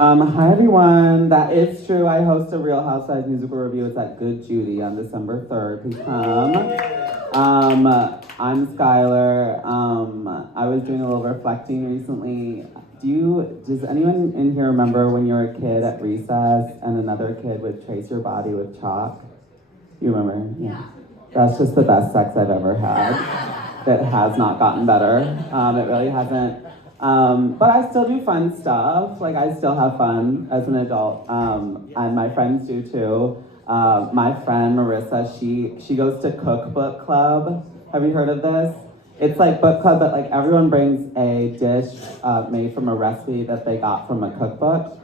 Hi everyone, that is true. I host a Real Housewives musical review. It's at Good Judy on December 3rd. Please come. I'm Schuyler. I was doing a little reflecting recently. Does anyone in here remember when you were a kid at recess and another kid would trace your body with chalk? You remember? Yeah. That's just the best sex I've ever had. It has not gotten better. It really hasn't. But I still do fun stuff. Like, I still have fun as an adult, and my friends do too. My friend Marissa, she goes to Cookbook Club. Have you heard of this? It's like book club, but like everyone brings a dish made from a recipe that they got from a cookbook.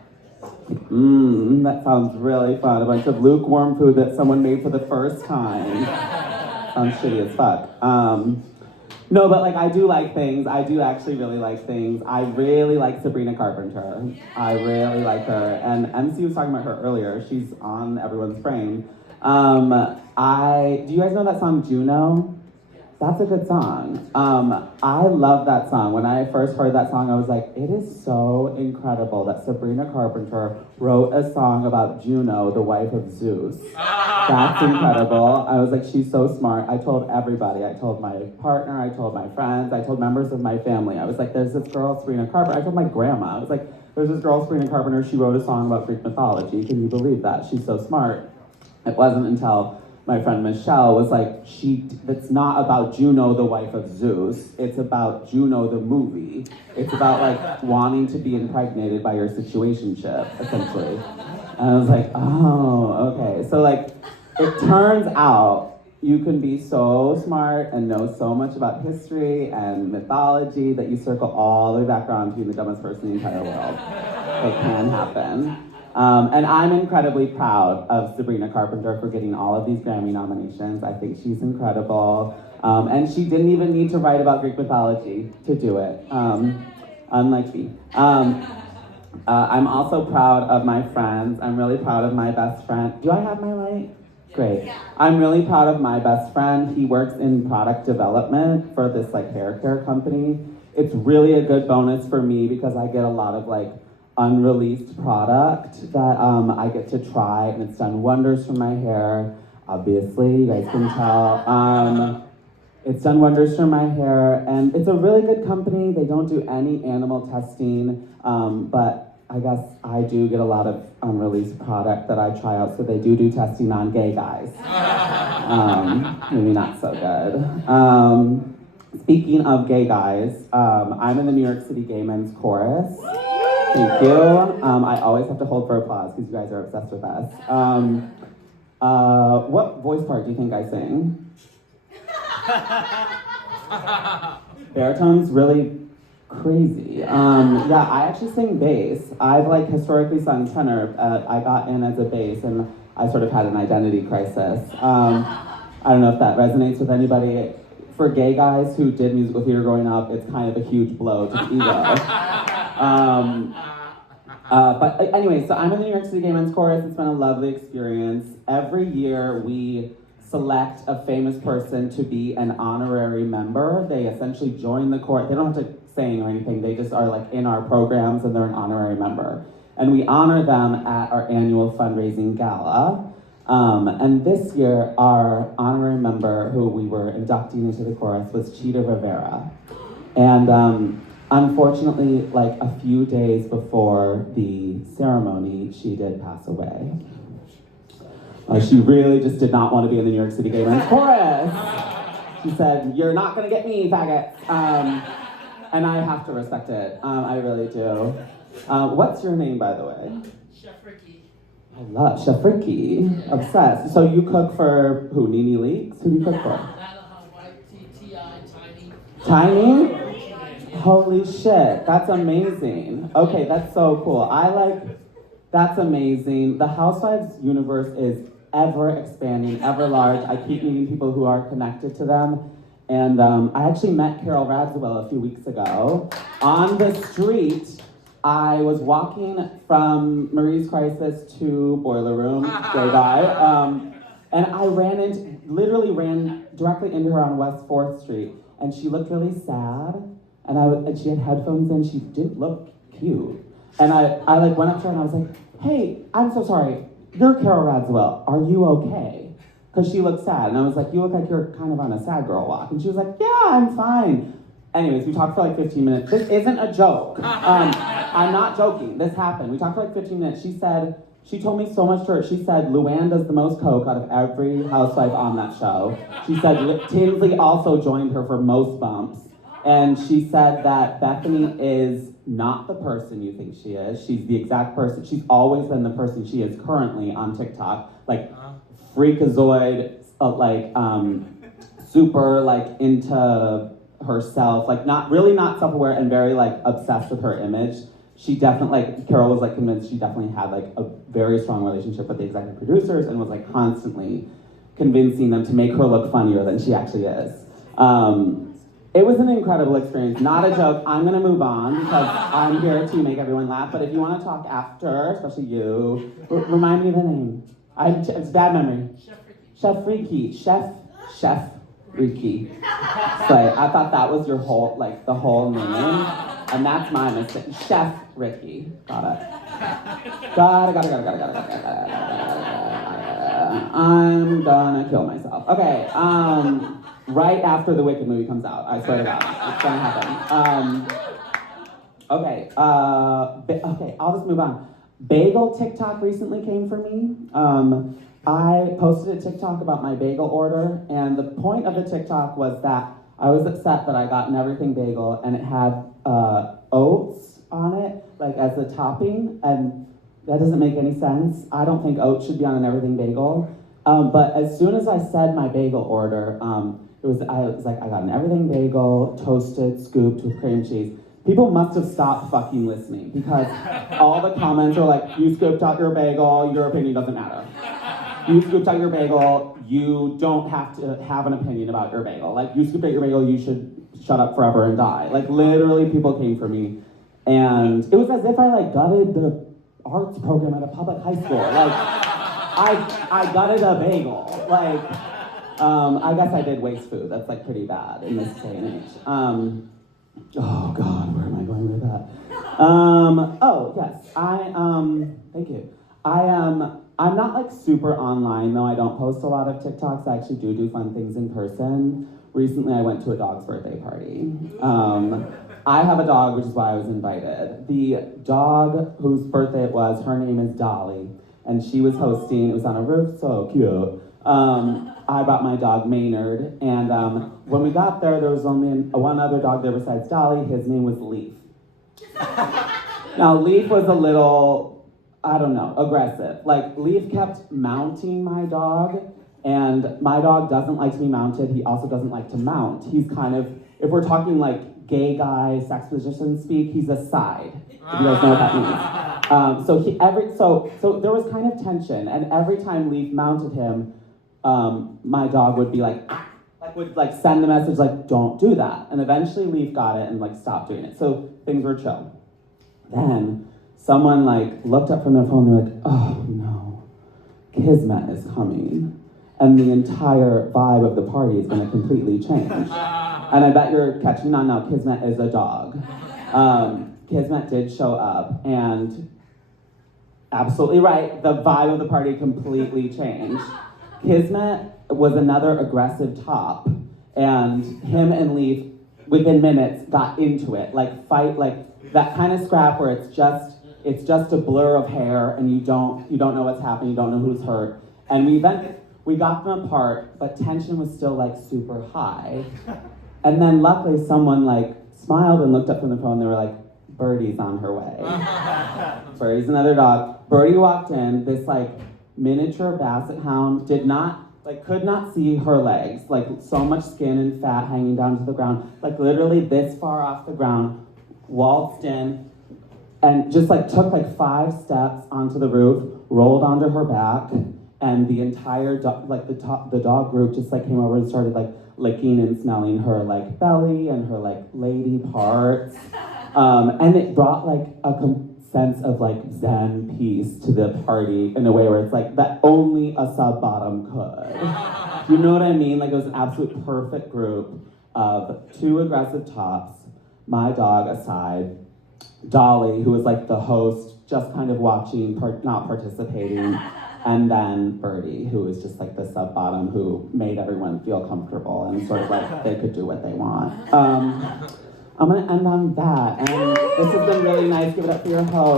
That sounds really fun. A bunch of lukewarm food that someone made for the first time. Sounds shitty as fuck. No, but like I do like things. I do actually really like things. I really like Sabrina Carpenter. I really like her. And MC was talking about her earlier. She's on everyone's brain. Do you guys know that song Juno? That's a good song. I love that song. When I first heard that song, I was like, it is so incredible that Sabrina Carpenter wrote a song about Juno, the wife of Zeus. That's incredible. I was like, she's so smart. I told everybody. I told my partner, I told my friends, I told members of my family. I was like, there's this girl, Sabrina Carpenter. I told my grandma. I was like, there's this girl, Sabrina Carpenter. She wrote a song about Greek mythology. Can you believe that? She's so smart. It wasn't until my friend Michelle was like, it's not about Juno, the wife of Zeus. It's about Juno, the movie. It's about like wanting to be impregnated by your situationship, essentially. And I was like, oh, okay. So like, it turns out you can be so smart and know so much about history and mythology that you circle all the way back around to being the dumbest person in the entire world. It can happen. And I'm incredibly proud of Sabrina Carpenter for getting all of these Grammy nominations. I think she's incredible. And she didn't even need to write about Greek mythology to do it, unlike me. I'm also proud of my friends. I'm really proud of my best friend. Do I have my light? Great. I'm really proud of my best friend. He works in product development for this like hair care company. It's really a good bonus for me because I get a lot of like unreleased product that I get to try, and it's done wonders for my hair. Obviously, you guys can tell. It's done wonders for my hair, and it's a really good company. They don't do any animal testing, but I guess I do get a lot of unreleased product that I try out, so they do testing on gay guys. Maybe not so good. Speaking of gay guys, I'm in the New York City Gay Men's Chorus. Thank you. I always have to hold for applause because you guys are obsessed with us. What voice part do you think I sing? Baritone's really crazy. Yeah, I actually sing bass. I've like historically sung tenor. I got in as a bass and I sort of had an identity crisis. I don't know if that resonates with anybody. For gay guys who did musical theater growing up, it's kind of a huge blow to the ego. But anyway, so I'm in the New York City Gay Men's Chorus. It's been a lovely experience. Every year we select a famous person to be an honorary member. They essentially join the chorus. They don't have to sing or anything. They just are like in our programs and they're an honorary member. And we honor them at our annual fundraising gala. And this year, our honorary member who we were inducting into the chorus was Chita Rivera. And unfortunately, like a few days before the ceremony, she did pass away. She really just did not want to be in the New York City Gay Men's Chorus. She said, "You're not gonna get me, faggot." And I have to respect it. I really do. What's your name, by the way? Chef Ricky. I love Chef Ricky. Obsessed. So you cook for who? Nene Leakes? Who do you cook for? Tiny? Holy shit, that's amazing. Okay, that's so cool. That's amazing. The Housewives universe is ever expanding, ever large. I keep meeting people who are connected to them. And I actually met Carol Radziwill a few weeks ago. On the street, I was walking from Marie's Crisis to Boiler Room, gay guy, and I literally ran directly into her on West 4th Street. And she looked really sad. And she had headphones in. She didn't look cute. And I like went up to her and I was like, hey, I'm so sorry. You're Carol Radziwill. Are you okay? Because she looked sad. And I was like, you look like you're kind of on a sad girl walk. And she was like, yeah, I'm fine. Anyways, we talked for like 15 minutes. This isn't a joke. I'm not joking. This happened. We talked for like 15 minutes. She told me so much to her. She said Luann does the most coke out of every housewife on that show. She said Tinsley also joined her for most bumps. And she said that Bethany is not the person you think she is. She's the exact person. She's always been the person she is currently on TikTok. Like, freakazoid, super, like, into herself. Like, not self-aware and very, like, obsessed with her image. She definitely, like, Carol was, like, convinced she definitely had, like, a very strong relationship with the executive producers and was, like, constantly convincing them to make her look funnier than she actually is. It was an incredible experience, not a joke. I'm gonna move on because I'm here to make everyone laugh, but if you wanna talk after, especially you, remind me of the name. It's bad memory. Chef Ricky. Chef Ricky. Sorry, I thought that was your whole, like, the whole name, and that's my mistake. Chef Ricky. Got it. Got it. I'm gonna kill myself. Okay, right after the Wicked movie comes out, I swear to God, it's gonna happen. Okay, I'll just move on. Bagel TikTok recently came for me. I posted a TikTok about my bagel order, and the point of the TikTok was that I was upset that I got an everything bagel and it had oats on it, like as the topping, and that doesn't make any sense. I don't think oats should be on an everything bagel. But as soon as I said my bagel order, I was like, I got an everything bagel, toasted, scooped with cream cheese. People must have stopped fucking listening because all the comments were like, you scooped out your bagel, your opinion doesn't matter. You scooped out your bagel, you don't have to have an opinion about your bagel. Like, you scooped out your bagel, you should shut up forever and die. Like, literally people came for me. And it was as if I, like, gutted the arts program at a public high school. Like, I gutted a bagel. Like, I guess I did waste food. That's, like, pretty bad in this day and age. Oh God, where am I going with that? Oh yes, thank you. I'm not like super online though. I don't post a lot of TikToks. I actually do fun things in person. Recently I went to a dog's birthday party. I have a dog, which is why I was invited. The dog whose birthday it was, her name is Dolly, and she was hosting. It was on a roof, so cute. I brought my dog Maynard, and when we got there was only one other dog there besides Dolly. His name was Leaf. Now, Leaf was a little, I don't know, aggressive. Like, Leaf kept mounting my dog, and my dog doesn't like to be mounted. He also doesn't like to mount. He's kind of, if we're talking like gay guy sex position speak, he's a side. If you guys know what that means. So there was kind of tension, and every time Leaf mounted him, my dog would be would send the message like, don't do that. And eventually Leaf got it and like stopped doing it. So things were chill. Then someone like looked up from their phone and they're like, oh no, Kismet is coming. And the entire vibe of the party is gonna completely change. And I bet you're catching on now, Kismet is a dog. Kismet did show up, and absolutely right, the vibe of the party completely changed. Kismet was another aggressive top, and him and Leaf, within minutes, got into it. Like, fight, like that kind of scrap where it's just a blur of hair, and you don't know what's happening, you don't know who's hurt. And we got them apart, but tension was still like super high. And then luckily someone like smiled and looked up from the phone, and they were like, Birdie's on her way. Birdie's another dog. Birdie walked in, this like miniature basset hound, could not see her legs, like so much skin and fat hanging down to the ground, like literally this far off the ground, waltzed in, and just like took like 5 steps onto the roof, rolled onto her back, and the entire the dog group just like came over and started like licking and smelling her like belly and her like lady parts. And it brought like a sense of like Zen peace to the party in a way where it's like that only a sub bottom could. You know what I mean? Like, it was an absolute perfect group of 2 aggressive tops, my dog aside, Dolly, who was like the host, just kind of watching, not participating, and then Birdie, who was just like the sub-bottom who made everyone feel comfortable and sort of like they could do what they want. I'm gonna end on that, and this has been really nice. Give it up for your host.